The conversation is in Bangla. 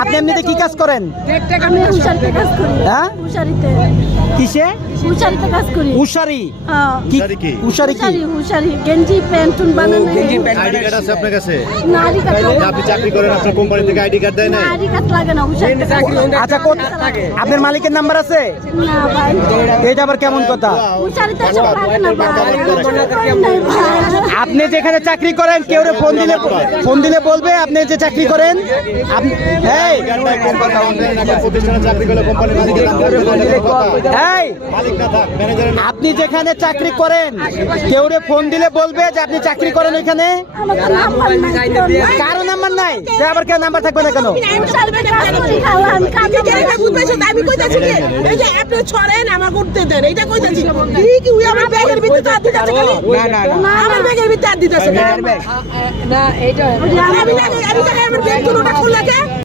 আপনি এমনিতে কি কাজ করেন? আমি হুশারিতে কাজ করি। হ্যাঁ, হুশারিতে কিসে? হুশারিতে কাজ করি। উশারি? হ্যাঁ, কি কি? উশারি কি? হুশারি গেঞ্জি প্যান্ট বানানো। আইডি কার্ড আছে আপনার কাছে? না, আইডি কার্ড লাগে না। আপনি চাকরি করেন, আপনার কোম্পানি থেকে আইডি কার্ড দেয় না? না, আইডি কার্ড লাগে না, হুশারিতে কাজ করি। আচ্ছা, আপনার মালিকের নাম্বার আছে? না ভাই, এটা আবার কেমন কথা? হুশারিতে সব লাগে না ভাই। আপনি যেখানে চাকরি করেন কেউ ফোন দিলে বলবে আপনি যে চাকরি করেন। এই প্রতিষ্ঠানে চাকরি করলে কোম্পানির মালিকের নাম থাকবে না, এটা কথা। এই মালিক না থাক, ম্যানেজারের নাম। আপনি যেখানে চাকরি করেন কেউ ফোন দিলে বলবে যে আপনি চাকরি করেন ওইখানে। আমার তো নাম্বার নাই। কারো নাম্বার নাই, তা আবার কেন নাম্বার থাকবে না কেন? হুশারিতে কাজ করি, খালাম, আমি কইতাছি কি এই যে আপনি ছড়েন আমার করতে দেন এইটা কইতাছি কি উই আমার ব্যাগের ভিতরে হাত দিতেছে খালি আমার ব্যাগের ভিতরে হাত দিতেছে না এইটা আমি আমার ব্যাগ গুলোটা খুললাকে